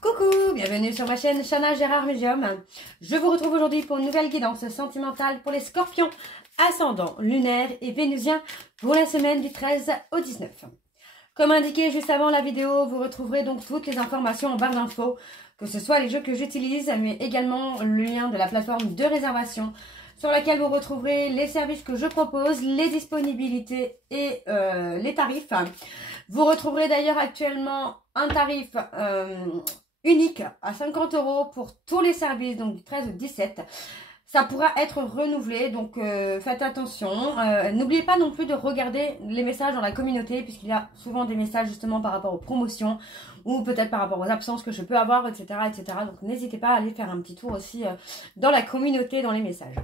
Coucou, bienvenue sur ma chaîne Chana Gérard Médium. Je vous retrouve aujourd'hui pour une nouvelle guidance sentimentale pour les scorpions, ascendant, lunaire et vénusien pour la semaine du 13 au 19. Comme indiqué juste avant la vidéo, vous retrouverez donc toutes les informations en barre d'infos, que ce soit les jeux que j'utilise, mais également le lien de la plateforme de réservation sur laquelle vous retrouverez les services que je propose, les disponibilités et les tarifs. Vous retrouverez d'ailleurs actuellement un tarif unique à 50 € pour tous les services, donc du 13 au 17. Ça pourra être renouvelé, donc faites attention. N'oubliez pas non plus de regarder les messages dans la communauté, puisqu'il y a souvent des messages justement par rapport aux promotions, ou peut-être par rapport aux absences que je peux avoir, etc. etc. Donc n'hésitez pas à aller faire un petit tour aussi dans la communauté, dans les messages.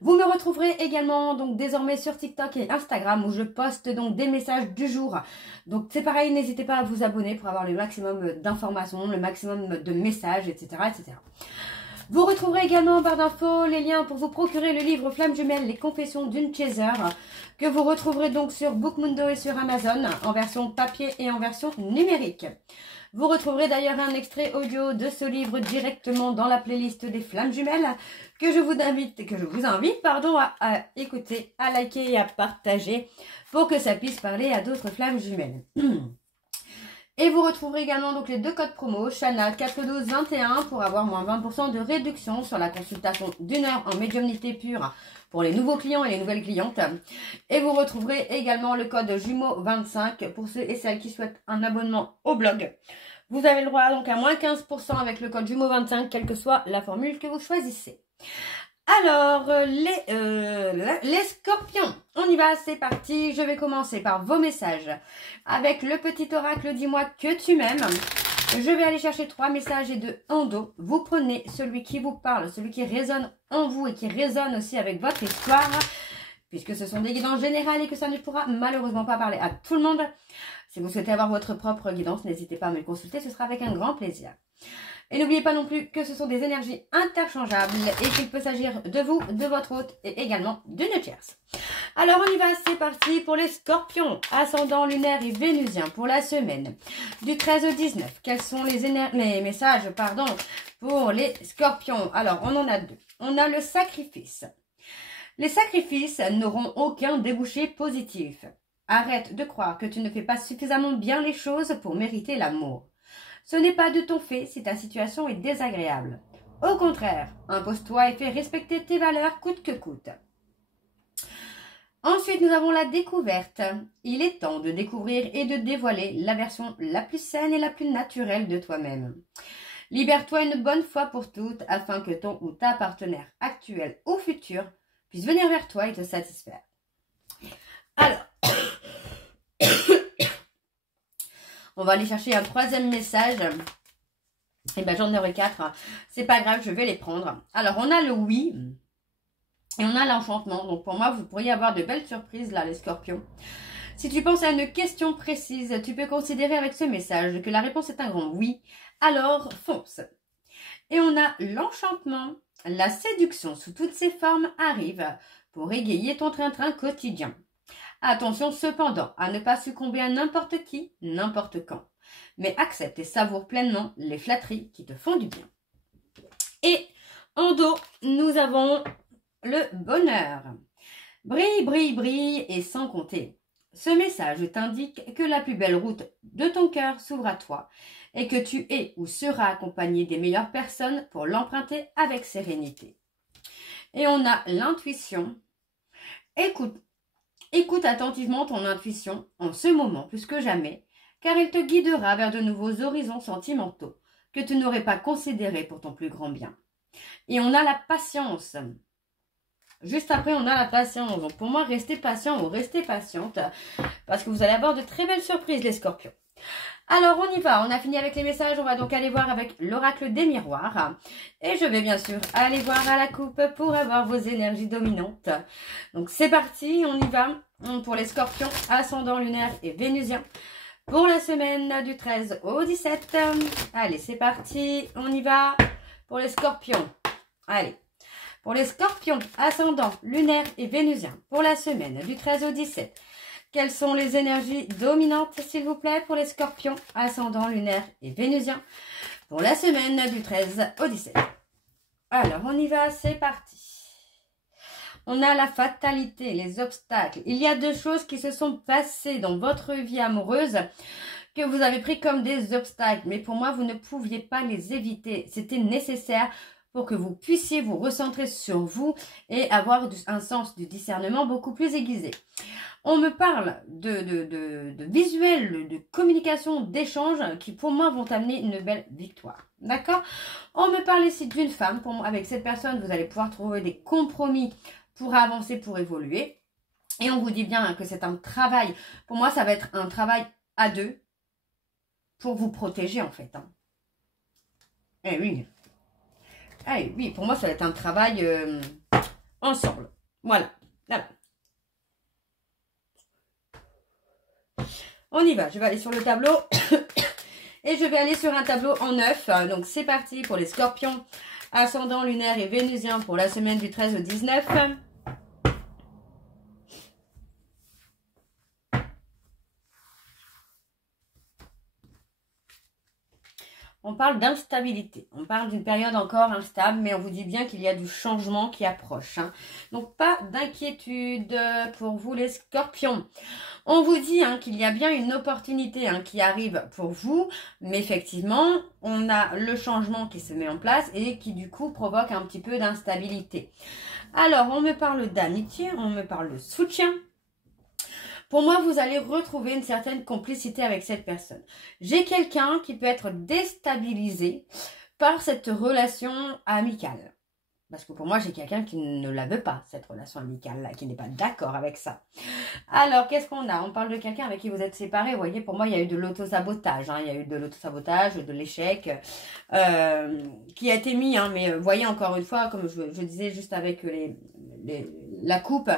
Vous me retrouverez également donc désormais sur TikTok et Instagram, où je poste donc des messages du jour. Donc c'est pareil, n'hésitez pas à vous abonner pour avoir le maximum d'informations, le maximum de messages, etc. etc. Vous retrouverez également en barre d'infos les liens pour vous procurer le livre Flamme Jumelle, les confessions d'une chaser, que vous retrouverez donc sur Bookmundo et sur Amazon, en version papier et en version numérique. Vous retrouverez d'ailleurs un extrait audio de ce livre directement dans la playlist des Flammes Jumelles, que je vous invite à écouter, à liker et à partager pour que ça puisse parler à d'autres Flammes Jumelles. Et vous retrouverez également donc les deux codes promo, Chana 41221 pour avoir moins 20% de réduction sur la consultation d'1 heure en médiumnité pure pour les nouveaux clients et les nouvelles clientes. Et vous retrouverez également le code jumeau 25 pour ceux et celles qui souhaitent un abonnement au blog. Vous avez le droit donc à moins 15% avec le code jumeau 25, quelle que soit la formule que vous choisissez. Alors, les scorpions, on y va, c'est parti. Je vais commencer par vos messages avec le petit oracle dis-moi que tu m'aimes. Je vais aller chercher 3 messages et 2 en dos. Vous prenez celui qui vous parle, celui qui résonne en vous et qui résonne aussi avec votre histoire, puisque ce sont des guidances générales et que ça ne pourra malheureusement pas parler à tout le monde. Si vous souhaitez avoir votre propre guidance, n'hésitez pas à me le consulter, ce sera avec un grand plaisir. Et n'oubliez pas non plus que ce sont des énergies interchangeables et qu'il peut s'agir de vous, de votre hôte et également d'une tierce. Alors on y va, c'est parti pour les scorpions, ascendant lunaire et vénusien pour la semaine du 13 au 19. Quels sont les messages pour les scorpions? Alors on en a deux. On a le sacrifice. Les sacrifices n'auront aucun débouché positif. Arrête de croire que tu ne fais pas suffisamment bien les choses pour mériter l'amour. Ce n'est pas de ton fait si ta situation est désagréable. Au contraire, impose-toi et fais respecter tes valeurs coûte que coûte. Ensuite, nous avons la découverte. Il est temps de découvrir et de dévoiler la version la plus saine et la plus naturelle de toi-même. Libère-toi une bonne fois pour toutes afin que ton ou ta partenaire actuel ou futur puisse venir vers toi et te satisfaire. Alors, on va aller chercher un troisième message. Et ben j'en aurai 4. C'est pas grave, je vais les prendre. Alors on a le oui. Et on a l'enchantement. Donc pour moi, vous pourriez avoir de belles surprises là, les scorpions. Si tu penses à une question précise, tu peux considérer avec ce message que la réponse est un grand oui. Alors fonce. Et on a l'enchantement. La séduction sous toutes ses formes arrive pour égayer ton train-train quotidien. Attention cependant à ne pas succomber à n'importe qui, n'importe quand. Mais accepte et savoure pleinement les flatteries qui te font du bien. Et en dos, nous avons le bonheur. Brille, brille, brille et sans compter. Ce message t'indique que la plus belle route de ton cœur s'ouvre à toi et que tu es ou seras accompagné des meilleures personnes pour l'emprunter avec sérénité. Et on a l'intuition. Écoute attentivement ton intuition en ce moment plus que jamais, car elle te guidera vers de nouveaux horizons sentimentaux que tu n'aurais pas considérés pour ton plus grand bien. Et on a la patience. Juste après, on a la patience. Donc pour moi, restez patient ou restez patiente, parce que vous allez avoir de très belles surprises, les scorpions. Alors, on y va. On a fini avec les messages. On va donc aller voir avec l'oracle des miroirs. Et je vais bien sûr aller voir à la coupe pour avoir vos énergies dominantes. Donc, c'est parti. On y va pour les scorpions, ascendant lunaire et vénusien. Pour la semaine du 13 au 17. Allez, c'est parti. On y va pour les scorpions. Allez. Pour les scorpions, ascendant lunaire et vénusien. Pour la semaine du 13 au 17. Quelles sont les énergies dominantes, s'il vous plaît, pour les scorpions, ascendant lunaire et vénusien pour la semaine du 13 au 17. Alors, on y va, c'est parti. On a la fatalité, les obstacles. Il y a deux choses qui se sont passées dans votre vie amoureuse que vous avez pris comme des obstacles. Mais pour moi, vous ne pouviez pas les éviter. C'était nécessaire pour que vous puissiez vous recentrer sur vous et avoir un sens du discernement beaucoup plus aiguisé. On me parle de visuels, de communication, d'échanges qui pour moi vont amener une belle victoire. D'accord? On me parle ici d'une femme. Pour moi, avec cette personne, vous allez pouvoir trouver des compromis pour avancer, pour évoluer. Et on vous dit bien que c'est un travail. Pour moi, ça va être un travail à deux pour vous protéger en fait. Hein. Eh oui. Eh oui, pour moi, ça va être un travail ensemble. Voilà. Voilà. On y va, je vais aller sur le tableau et je vais aller sur un tableau en 9. Donc c'est parti pour les scorpions, ascendant lunaire et vénusien pour la semaine du 13 au 19. On parle d'instabilité, on parle d'une période encore instable, mais on vous dit bien qu'il y a du changement qui approche. Hein. Donc pas d'inquiétude pour vous les scorpions. On vous dit qu'il y a bien une opportunité qui arrive pour vous, mais effectivement, on a le changement qui se met en place et qui du coup provoque un petit peu d'instabilité. Alors, on me parle d'amitié, on me parle de soutien. Pour moi, vous allez retrouver une certaine complicité avec cette personne. J'ai quelqu'un qui peut être déstabilisé par cette relation amicale. Parce que pour moi, j'ai quelqu'un qui ne la veut pas, cette relation amicale-là, qui n'est pas d'accord avec ça. Alors, qu'est-ce qu'on a? On parle de quelqu'un avec qui vous êtes séparés. Vous voyez, pour moi, il y a eu de l'autosabotage. Il y a eu de l'autosabotage, de l'échec qui a été mis. Mais vous voyez, encore une fois, comme je disais juste avec la coupe,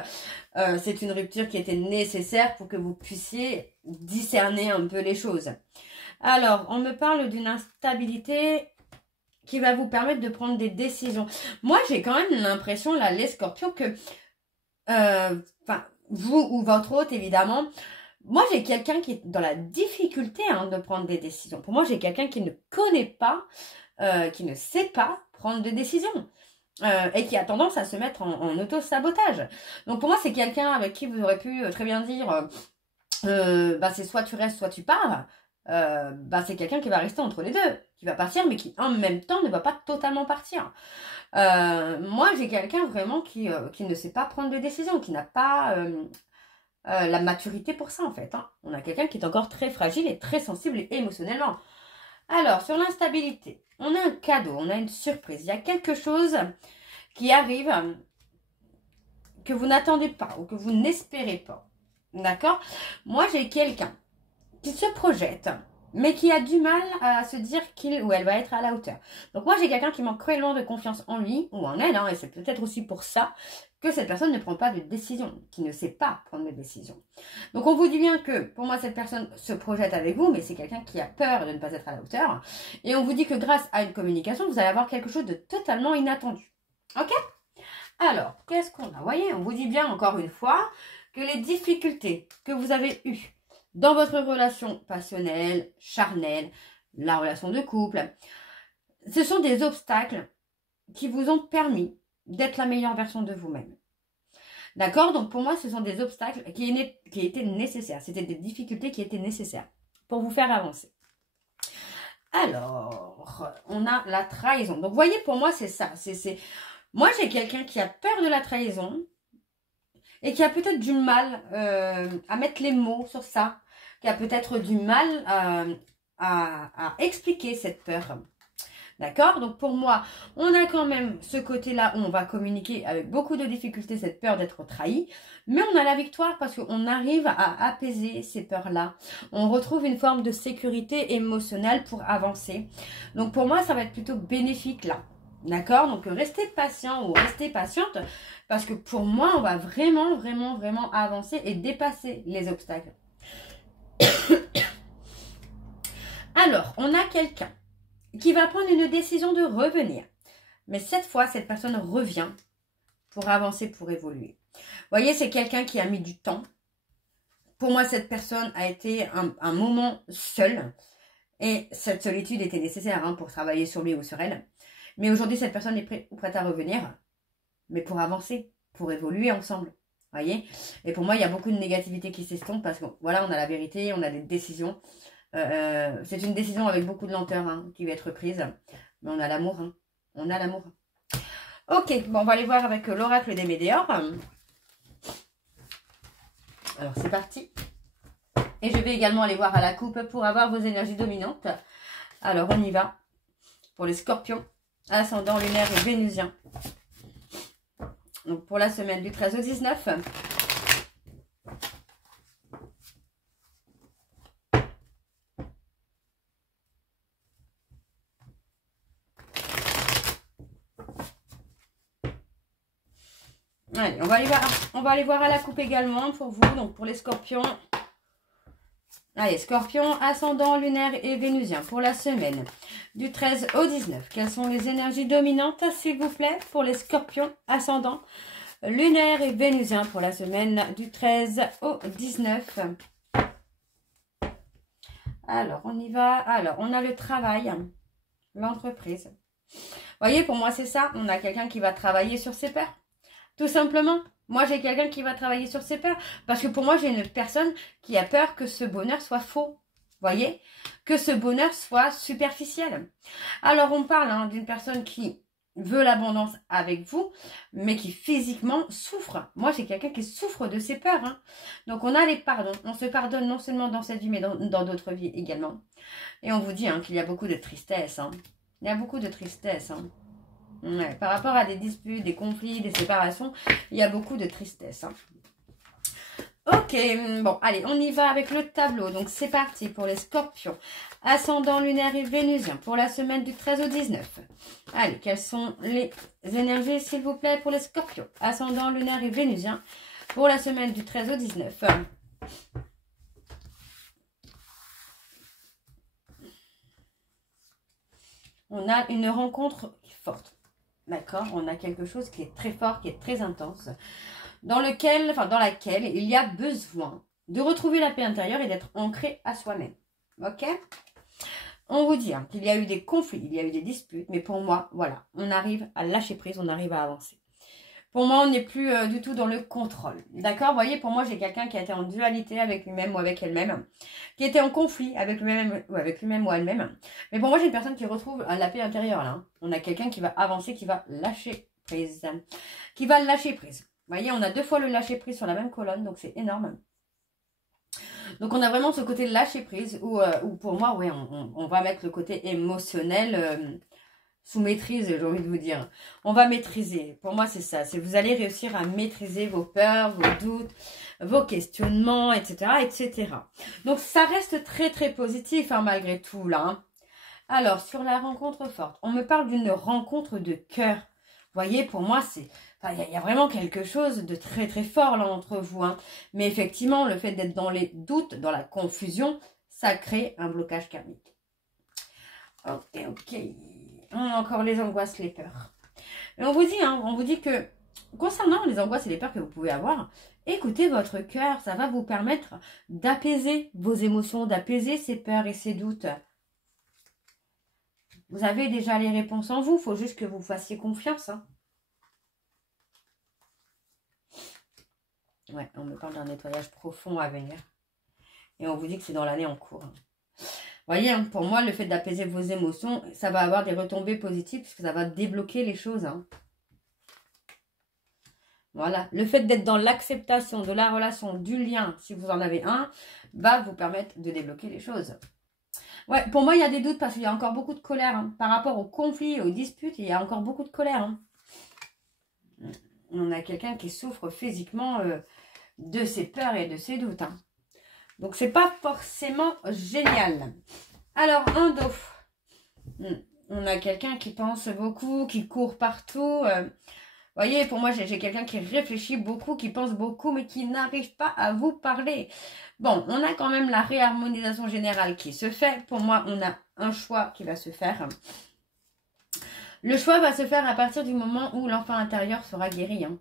c'est une rupture qui était nécessaire pour que vous puissiez discerner un peu les choses. Alors, on me parle d'une instabilité qui va vous permettre de prendre des décisions. Moi, j'ai quand même l'impression, là, les scorpions, que vous ou votre hôte, évidemment, moi, j'ai quelqu'un qui est dans la difficulté de prendre des décisions. Pour moi, j'ai quelqu'un qui ne connaît pas, qui ne sait pas prendre des décisions. Et qui a tendance à se mettre en auto-sabotage. Donc pour moi, c'est quelqu'un avec qui vous aurez pu très bien dire c'est soit tu restes, soit tu pars. C'est quelqu'un qui va rester entre les deux, qui va partir, mais qui en même temps ne va pas totalement partir. Moi, j'ai quelqu'un vraiment qui ne sait pas prendre de décision, qui n'a pas la maturité pour ça en fait. Hein. On a quelqu'un qui est encore très fragile et très sensible et émotionnellement. Alors, sur l'instabilité, on a un cadeau, on a une surprise. Il y a quelque chose qui arrive que vous n'attendez pas ou que vous n'espérez pas. D'accord? Moi, j'ai quelqu'un qui se projette, mais qui a du mal à se dire qu'il ou elle va être à la hauteur. Donc moi, j'ai quelqu'un qui manque cruellement de confiance en lui ou en elle, et c'est peut-être aussi pour ça que cette personne ne prend pas de décision, qui ne sait pas prendre de décision. Donc on vous dit bien que, pour moi, cette personne se projette avec vous, mais c'est quelqu'un qui a peur de ne pas être à la hauteur. Et on vous dit que grâce à une communication, vous allez avoir quelque chose de totalement inattendu. Ok? Alors, qu'est-ce qu'on a? Vous voyez, on vous dit bien encore une fois que les difficultés que vous avez eues dans votre relation passionnelle, charnelle, la relation de couple, ce sont des obstacles qui vous ont permis d'être la meilleure version de vous-même. D'accord? Donc pour moi, ce sont des obstacles qui étaient nécessaires. C'était des difficultés qui étaient nécessaires pour vous faire avancer. Alors, on a la trahison. Donc vous voyez, pour moi, c'est ça. Moi, j'ai quelqu'un qui a peur de la trahison et qui a peut-être du mal à mettre les mots sur ça, qui a peut-être du mal à expliquer cette peur. D'accord? Donc pour moi, on a quand même ce côté-là où on va communiquer avec beaucoup de difficultés, cette peur d'être trahi. Mais on a la victoire parce qu'on arrive à apaiser ces peurs-là. On retrouve une forme de sécurité émotionnelle pour avancer. Donc pour moi, ça va être plutôt bénéfique là. D'accord? Donc restez patient ou restez patiente parce que pour moi, on va vraiment, vraiment, vraiment avancer et dépasser les obstacles. Alors, on a quelqu'un qui va prendre une décision de revenir. Mais cette fois, cette personne revient pour avancer, pour évoluer. Vous voyez, c'est quelqu'un qui a mis du temps. Pour moi, cette personne a été un moment seul. Et cette solitude était nécessaire pour travailler sur lui ou sur elle. Mais aujourd'hui, cette personne est prête à revenir, mais pour avancer, pour évoluer ensemble. Voyez. Et pour moi, il y a beaucoup de négativité qui s'estompe parce que voilà, on a la vérité, on a des décisions. C'est une décision avec beaucoup de lenteur qui va être prise. Mais on a l'amour. On a l'amour. Ok, bon, on va aller voir avec l'oracle des météores. Alors, c'est parti. Et je vais également aller voir à la coupe pour avoir vos énergies dominantes. Alors, on y va. Pour les scorpions, ascendant lunaire et vénusien. Donc, pour la semaine du 13 au 19. Allez, on va aller voir à la coupe également pour vous, donc pour les scorpions. Allez, scorpion, ascendant, lunaire et vénusien pour la semaine du 13 au 19. Quelles sont les énergies dominantes, s'il vous plaît, pour les scorpions, ascendant, lunaire et vénusien pour la semaine du 13 au 19. Alors, on y va. Alors, on a le travail, l'entreprise. Vous voyez, pour moi, c'est ça. On a quelqu'un qui va travailler sur ses peurs. Tout simplement. Moi, j'ai quelqu'un qui va travailler sur ses peurs. Parce que pour moi, j'ai une personne qui a peur que ce bonheur soit faux. Voyez? Que ce bonheur soit superficiel. Alors, on parle d'une personne qui veut l'abondance avec vous, mais qui physiquement souffre. Moi, j'ai quelqu'un qui souffre de ses peurs. Donc, on a les pardons. On se pardonne non seulement dans cette vie, mais dans d'autres vies également. Et on vous dit qu'il y a beaucoup de tristesse. Il y a beaucoup de tristesse. Ouais, par rapport à des disputes, des conflits, des séparations, il y a beaucoup de tristesse. Ok, bon, allez, on y va avec le tableau. Donc, c'est parti pour les scorpions. Ascendant lunaire et vénusien pour la semaine du 13 au 19. Allez, quelles sont les énergies, s'il vous plaît, pour les scorpions? Ascendant lunaire et vénusien pour la semaine du 13 au 19. On a une rencontre forte. D'accord, on a quelque chose qui est très fort, qui est très intense, dans laquelle il y a besoin de retrouver la paix intérieure et d'être ancré à soi-même. Ok? On vous dit qu'il y a eu des conflits, il y a eu des disputes, mais pour moi, voilà, on arrive à lâcher prise, on arrive à avancer. Pour moi, on n'est plus du tout dans le contrôle. D'accord? Vous voyez, pour moi, j'ai quelqu'un qui a été en dualité avec lui-même ou avec elle-même, qui était en conflit avec lui-même ou elle-même. Mais pour moi, j'ai une personne qui retrouve la paix intérieure là. On a quelqu'un qui va avancer, qui va lâcher prise. Qui va lâcher prise. Vous voyez, on a 2 fois le lâcher prise sur la même colonne, donc c'est énorme. Donc, on a vraiment ce côté lâcher prise où pour moi, ouais, on va mettre le côté émotionnel sous maîtrise, j'ai envie de vous dire. On va maîtriser. Pour moi, c'est ça. C'est vous allez réussir à maîtriser vos peurs, vos doutes, vos questionnements, etc., etc. Donc, ça reste très, très positif, malgré tout, là. Alors, sur la rencontre forte, on me parle d'une rencontre de cœur. Vous voyez, pour moi, c'est... il y a vraiment quelque chose de très, très fort, là, entre vous. Mais effectivement, le fait d'être dans les doutes, dans la confusion, ça crée un blocage karmique. Ok. Encore les angoisses, les peurs. Et on vous dit que concernant les angoisses et les peurs que vous pouvez avoir, écoutez votre cœur, ça va vous permettre d'apaiser vos émotions, d'apaiser ces peurs et ces doutes. Vous avez déjà les réponses en vous, il faut juste que vous fassiez confiance. Ouais, on me parle d'un nettoyage profond à venir. Et on vous dit que c'est dans l'année en cours. Voyez, pour moi, le fait d'apaiser vos émotions, ça va avoir des retombées positives puisque ça va débloquer les choses. Voilà. Le fait d'être dans l'acceptation de la relation, du lien, si vous en avez un, va vous permettre de débloquer les choses. Ouais, pour moi, il y a des doutes parce qu'il y a encore beaucoup de colère. Par rapport aux conflits, aux disputes, il y a encore beaucoup de colère. On a quelqu'un qui souffre physiquement de ses peurs et de ses doutes. Donc, c'est pas forcément génial. Alors, un dos. On a quelqu'un qui pense beaucoup, qui court partout. Vous voyez, pour moi, j'ai quelqu'un qui réfléchit beaucoup, qui pense beaucoup, mais qui n'arrive pas à vous parler. Bon, on a quand même la réharmonisation générale qui se fait. Pour moi, on a un choix qui va se faire. Le choix va se faire à partir du moment où l'enfant intérieur sera guéri. Donc,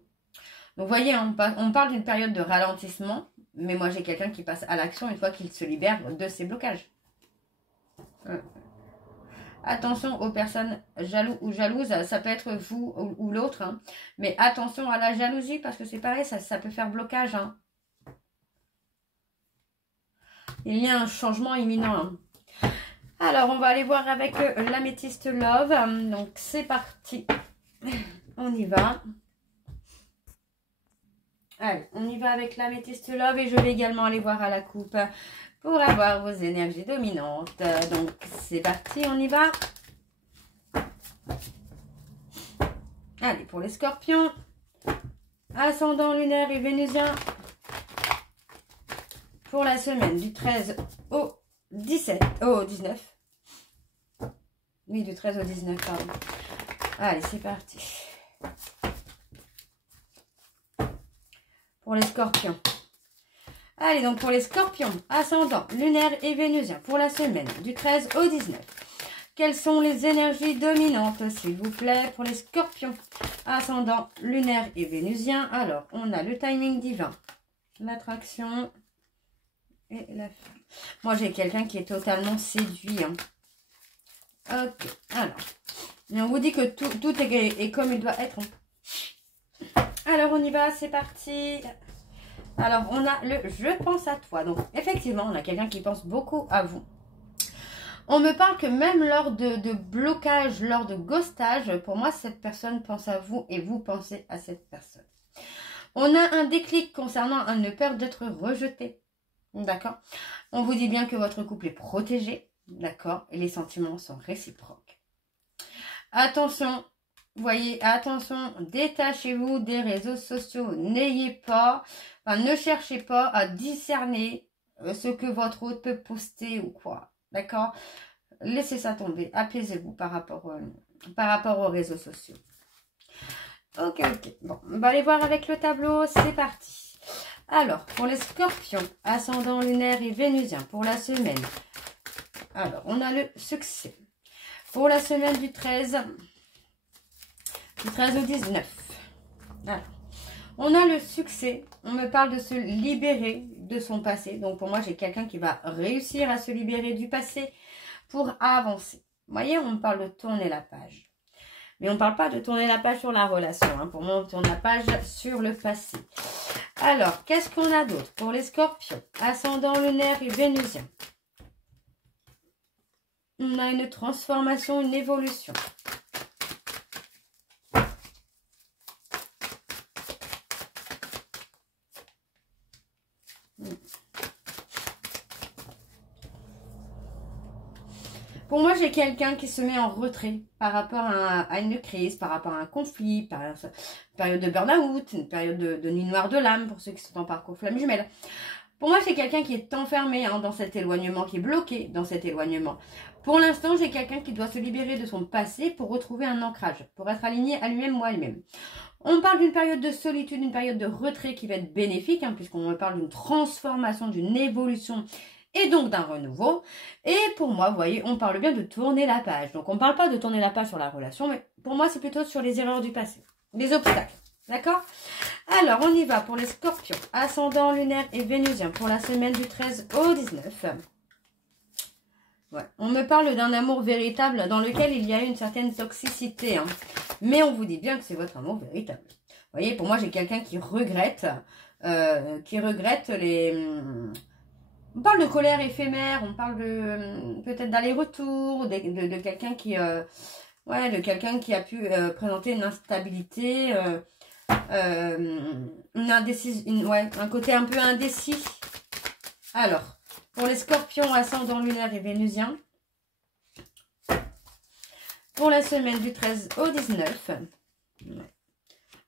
vous voyez, on parle d'une période de ralentissement. Mais moi, j'ai quelqu'un qui passe à l'action une fois qu'il se libère de ses blocages. Attention aux personnes jaloux ou jalouses, ça peut être vous ou l'autre, hein. Mais attention à la jalousie parce que c'est pareil, ça peut faire blocage, hein. Il y a un changement imminent, hein. Alors, on va aller voir avec l'améthyste Love. Donc, c'est parti. On y va. Allez, on y va avec l'améthyste Love et je vais également aller voir à la coupe pour avoir vos énergies dominantes. Donc, c'est parti, on y va. Allez, pour les scorpions, ascendant lunaire et vénusien, pour la semaine du 13 au 19. Oui, du 13 au 19, pardon. Allez, c'est parti. Pour les scorpions. Allez, donc pour les scorpions, ascendant lunaire et vénusien, pour la semaine du 13 au 19. Quelles sont les énergies dominantes, s'il vous plaît, pour les scorpions, ascendant lunaire et vénusien? Alors, on a le timing divin, l'attraction et la fin. Moi, j'ai quelqu'un qui est totalement séduit, hein. Ok, alors, on vous dit que tout est comme il doit être. Alors, on y va, c'est parti. Alors, on a le « je pense à toi ». Donc, effectivement, on a quelqu'un qui pense beaucoup à vous. On me parle que même lors de blocage, lors de ghostage, pour moi, cette personne pense à vous et vous pensez à cette personne. On a un déclic concernant une peur d'être rejeté. D'accord? On vous dit bien que votre couple est protégé. D'accord? Et les sentiments sont réciproques. Attention, voyez, attention, détachez-vous des réseaux sociaux. N'ayez pas, enfin, ne cherchez pas à discerner ce que votre hôte peut poster ou quoi. D'accord? Laissez ça tomber. Apaisez-vous par rapport aux réseaux sociaux. Ok, ok. Bon, on va aller voir avec le tableau. C'est parti. Alors, pour les scorpions, ascendant lunaire et vénusien, pour la semaine. Alors, on a le succès. Pour la semaine du 13 au 19. Alors, on a le succès. On me parle de se libérer de son passé. Donc, pour moi, j'ai quelqu'un qui va réussir à se libérer du passé pour avancer. Vous voyez, on me parle de tourner la page. Mais on ne parle pas de tourner la page sur la relation, hein. Pour moi, on tourne la page sur le passé. Alors, qu'est-ce qu'on a d'autre pour les scorpions? Ascendant lunaire et vénusien. On a une transformation, une évolution. Pour moi, j'ai quelqu'un qui se met en retrait par rapport à une crise, par rapport à un conflit, par une période de burn-out, une période de nuit noire de l'âme, pour ceux qui sont en parcours flamme jumelle. Pour moi, c'est quelqu'un qui est enfermé, hein, dans cet éloignement, qui est bloqué dans cet éloignement. Pour l'instant, j'ai quelqu'un qui doit se libérer de son passé pour retrouver un ancrage, pour être aligné à lui-même ou à elle-même. On parle d'une période de solitude, une période de retrait qui va être bénéfique, hein, puisqu'on me parle d'une transformation, d'une évolution et donc d'un renouveau. Et pour moi, vous voyez, on parle bien de tourner la page. Donc, on ne parle pas de tourner la page sur la relation, mais pour moi, c'est plutôt sur les erreurs du passé, les obstacles. D'accord? Alors, on y va pour les scorpions, ascendant lunaire et vénusien pour la semaine du 13 au 19. Ouais. On me parle d'un amour véritable dans lequel il y a une certaine toxicité, hein. Mais on vous dit bien que c'est votre amour véritable. Vous voyez, pour moi, j'ai quelqu'un qui regrette les... On parle de colère éphémère, on parle de peut-être d'aller-retour, de quelqu'un qui... de quelqu'un qui a pu présenter une instabilité, un côté un peu indécis. Alors, pour les scorpions, ascendant lunaire et vénusien, pour la semaine du 13 au 19,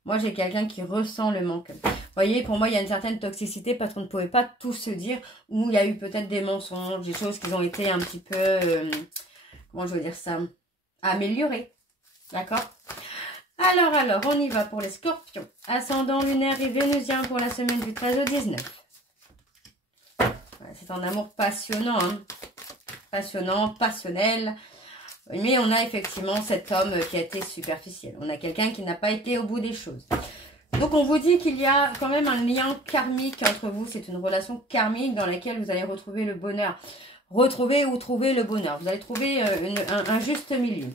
moi j'ai quelqu'un qui ressent le manque. Vous voyez, pour moi il y a une certaine toxicité parce qu'on ne pouvait pas tout se dire, ou il y a eu peut-être des mensonges, des choses qui ont été un petit peu, comment je veux dire ça, améliorées. D'accord? Alors, on y va pour les scorpions. Ascendant lunaire et vénusien pour la semaine du 13 au 19. C'est un amour passionnant, hein. Passionnant, passionnel. Mais on a effectivement cet homme qui a été superficiel. On a quelqu'un qui n'a pas été au bout des choses. Donc on vous dit qu'il y a quand même un lien karmique entre vous. C'est une relation karmique dans laquelle vous allez retrouver le bonheur. retrouver ou trouver le bonheur. Vous allez trouver un juste milieu.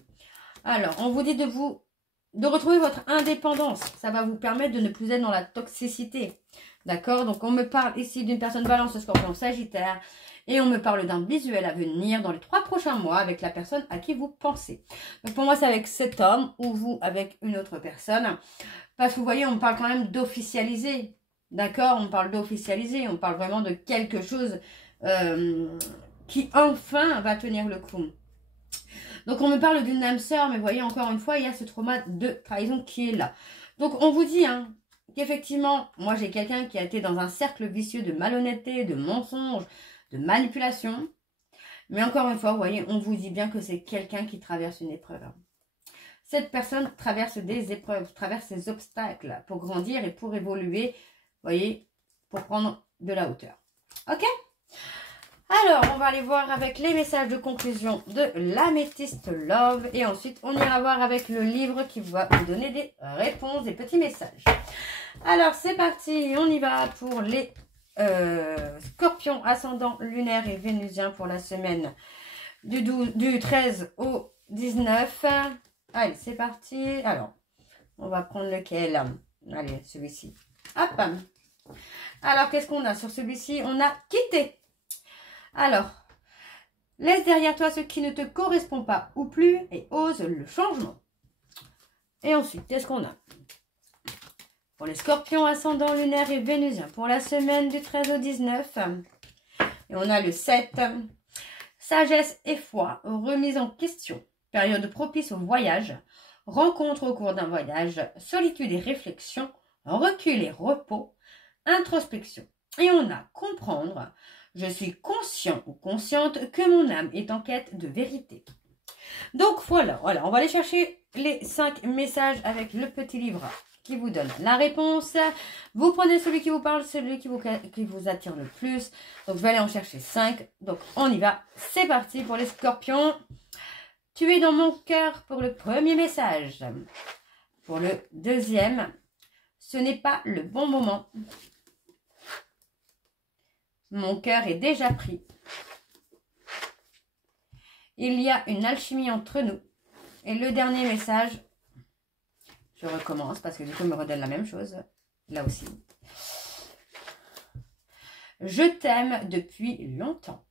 Alors, on vous dit de retrouver votre indépendance. Ça va vous permettre de ne plus être dans la toxicité. D'accord? Donc, on me parle ici d'une personne Balance, Scorpion, Sagittaire. Et on me parle d'un visuel à venir dans les 3 prochains mois avec la personne à qui vous pensez. Donc, pour moi, c'est avec cet homme ou vous avec une autre personne. Parce que vous voyez, on parle quand même d'officialiser. D'accord? On parle d'officialiser. On parle vraiment de quelque chose qui enfin va tenir le coup. Donc, on me parle d'une âme sœur, mais vous voyez, encore une fois, il y a ce trauma de trahison qui est là. Donc, on vous dit qu'effectivement, moi, j'ai quelqu'un qui a été dans un cercle vicieux de malhonnêteté, de mensonges, de manipulation. Mais encore une fois, vous voyez, on vous dit bien que c'est quelqu'un qui traverse une épreuve. Cette personne traverse des épreuves, traverse des obstacles pour grandir et pour évoluer, vous voyez, pour prendre de la hauteur. Ok? Alors, on va aller voir avec les messages de conclusion de l'Améthyste Love. Et ensuite, on ira voir avec le livre qui va vous donner des réponses, des petits messages. Alors, c'est parti. On y va pour les Scorpions, ascendant lunaire et vénusien pour la semaine du 13 au 19. Allez, c'est parti. Alors, on va prendre lequel? Allez, celui-ci. Hop. Alors, qu'est-ce qu'on a sur celui-ci? On a quitté. Alors, laisse derrière toi ce qui ne te correspond pas ou plus et ose le changement. Et ensuite, qu'est-ce qu'on a? Pour les Scorpions, ascendant lunaire et vénusien, pour la semaine du 13 au 19. Et on a le 7. Sagesse et foi, remise en question. Période propice au voyage. Rencontre au cours d'un voyage. Solitude et réflexion. Recul et repos. Introspection. Et on a comprendre. Je suis conscient ou consciente que mon âme est en quête de vérité. Donc voilà, on va aller chercher les 5 messages avec le petit livre qui vous donne la réponse. Vous prenez celui qui vous parle, celui qui vous attire le plus. Donc je vais aller en chercher 5. Donc on y va. C'est parti pour les Scorpions. Tu es dans mon cœur pour le premier message. Pour le deuxième, ce n'est pas le bon moment. Mon cœur est déjà pris. Il y a une alchimie entre nous. Et le dernier message, je recommence parce que du coup, il me redonne la même chose. Là aussi. Je t'aime depuis longtemps.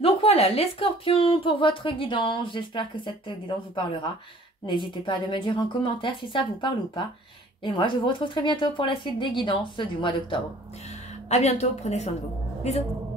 Donc voilà, les Scorpions pour votre guidance. J'espère que cette guidance vous parlera. N'hésitez pas à me dire en commentaire si ça vous parle ou pas. Et moi, je vous retrouve très bientôt pour la suite des guidances du mois d'octobre. À bientôt, prenez soin de vous. Bisous.